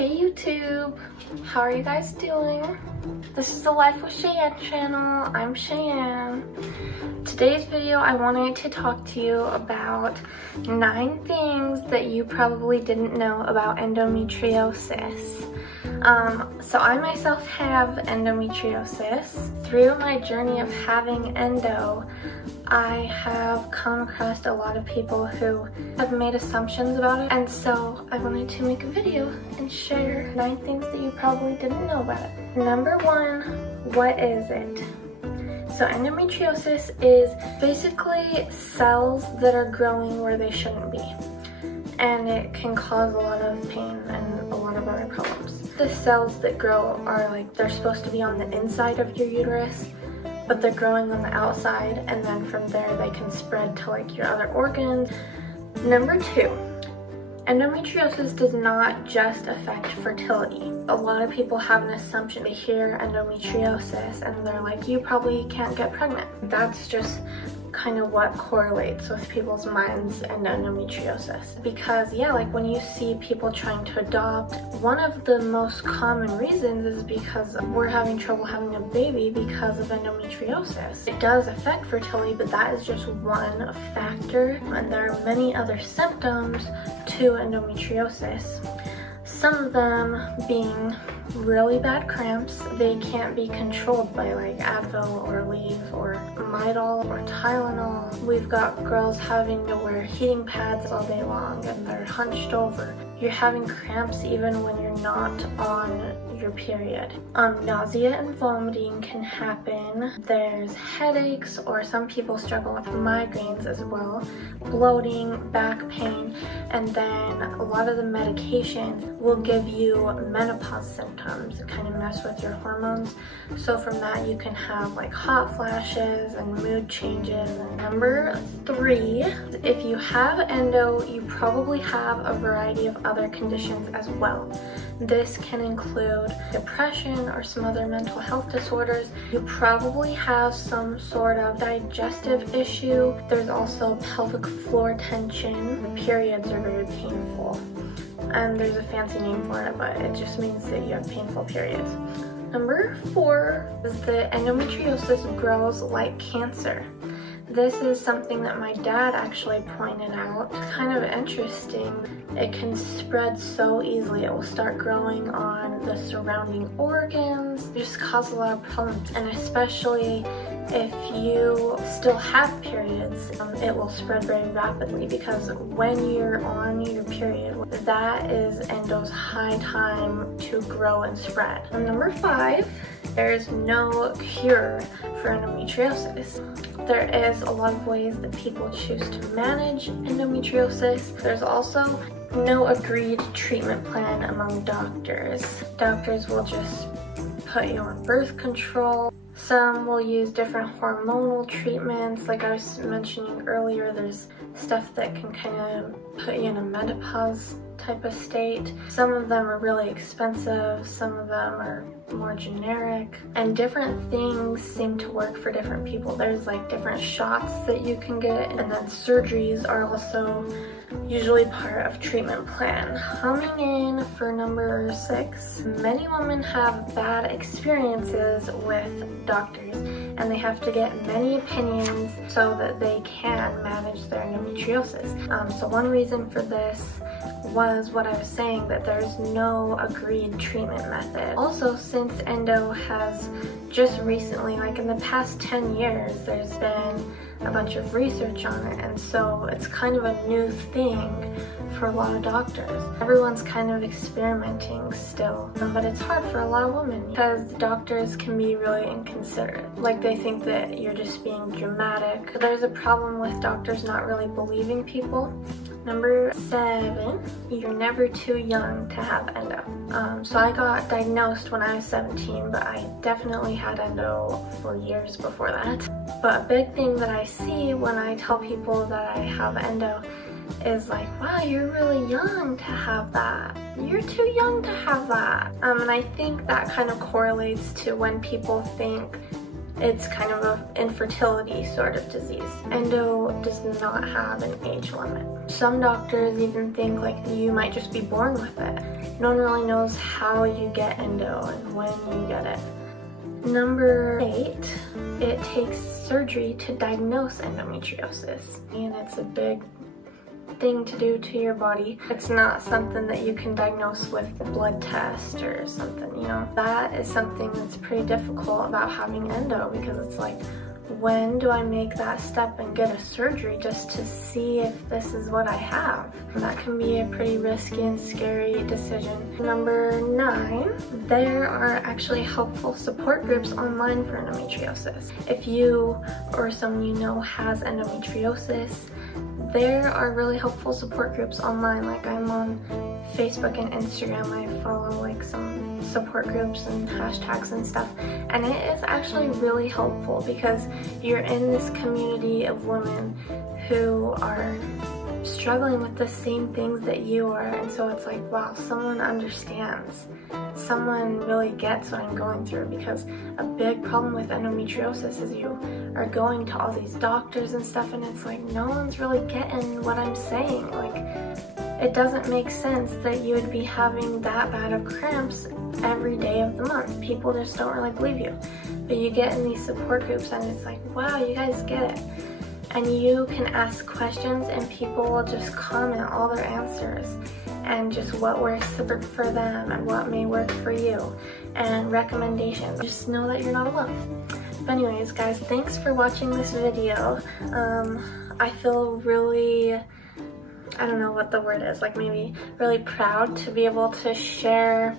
Hey YouTube, how are you guys doing? This is the Life with Shayann channel. I'm Shayann. Today's video I wanted to talk to you about 9 things that you probably didn't know about endometriosis. So I myself have endometriosis. Through my journey of having endo, I have come across a lot of people who have made assumptions about it, and so I wanted to make a video and share 9 things that you probably didn't know about it. Number 1, what is it? So endometriosis is basically cells that are growing where they shouldn't be, and it can cause a lot of pain and a lot of other problems. The cells that grow are they're supposed to be on the inside of your uterus, but they're growing on the outside, and then from there they can spread to your other organs. Number 2, endometriosis does not just affect fertility. A lot of people have an assumption. They hear endometriosis and they're like, you probably can't get pregnant. That's just kind of what correlates with people's minds and endometriosis. Because yeah, when you see people trying to adopt, one of the most common reasons is because we're having trouble having a baby because of endometriosis. It does affect fertility, but that is just one factor, and there are many other symptoms to endometriosis. Some of them being really bad cramps. They can't be controlled by Advil or Aleve or Midol or Tylenol. We've got girls having to wear heating pads all day long and they're hunched over. You're having cramps even when you're not on your period. Nausea and vomiting can happen. There's headaches, or some people struggle with migraines as well, bloating, back pain, and then a lot of the medications will give you menopause symptoms, kind of mess with your hormones. So from that you can have hot flashes and mood changes. Number 3, if you have endo, you probably have a variety of other conditions as well. This can include depression or some other mental health disorders. You probably have some sort of digestive issue. There's also pelvic floor tension. The periods are very painful. And there's a fancy name for it, but it just means that you have painful periods. Number 4 is that endometriosis grows like cancer. This is something that my dad actually pointed out. It's kind of interesting. It can spread so easily. It will start growing on the surrounding organs. It just causes a lot of problems, and especially if you still have periods, it will spread very rapidly, because when you're on your period, that is endo's high time to grow and spread. And number 5, there is no cure for endometriosis. There is a lot of ways that people choose to manage endometriosis. There's also no agreed treatment plan among doctors. Doctors will just put you on birth control. Some will use different hormonal treatments. Like I was mentioning earlier, there's stuff that can kind of put you in a menopause type of state. Some of them are really expensive, some of them are more generic, and different things seem to work for different people. There's different shots that you can get, and then surgeries are also usually part of treatment plan. Coming in for number 6, many women have bad experiences with doctors, and they have to get many opinions so that they can manage their endometriosis. So one reason for this was what I was saying, that there's no agreed treatment method. Also, since endo has just recently, in the past 10 years, there's been a bunch of research on it, and so it's kind of a new thing for a lot of doctors. Everyone's kind of experimenting still, but it's hard for a lot of women because doctors can be really inconsiderate. They think that you're just being dramatic. There's a problem with doctors not really believing people. Number 7, you're never too young to have endo. So I got diagnosed when I was 17, but I definitely had endo for years before that. But a big thing that I see when I tell people that I have endo is wow, you're really young to have that. You're too young to have that. And I think that kind of correlates to when people think it's kind of an infertility sort of disease. Endo does not have an age limit. Some doctors even think like you might just be born with it. No one really knows how you get endo and when you get it. Number 8, it takes surgery to diagnose endometriosis. And it's a big thing to do to your body. It's not something that you can diagnose with a blood test or something, you know. That is something that's pretty difficult about having endo, because it's like, when do I make that step and get a surgery just to see if this is what I have? That can be a pretty risky and scary decision. Number 9, there are actually helpful support groups online for endometriosis. If you or someone you know has endometriosis, there are really helpful support groups online. Like, I'm on Facebook and Instagram. I follow like some support groups and hashtags and stuff, and it is actually really helpful because you're in this community of women who are struggling with the same things that you are, and so it's like, wow, someone understands. Someone really gets what I'm going through, because a big problem with endometriosis is you are going to all these doctors and stuff, and it's like, no one's really getting what I'm saying. Like, it doesn't make sense that you would be having that bad of cramps every day of the month. People just don't really believe you. But you get in these support groups and it's like, wow, you guys get it. And you can ask questions and people will just comment all their answers and just what works for them and what may work for you and recommendations. Just know that you're not alone. But anyways, guys, thanks for watching this video. I feel really, I don't know what the word is, like maybe really proud to be able to share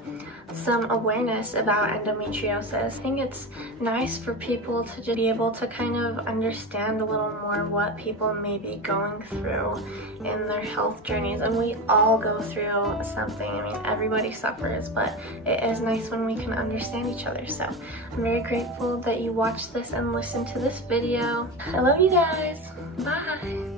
some awareness about endometriosis. I think it's nice for people to just be able to kind of understand a little more what people may be going through in their health journeys. And we all go through something. I mean, everybody suffers, but it is nice when we can understand each other. So I'm very grateful that you watched this and listened to this video. I love you guys. Bye.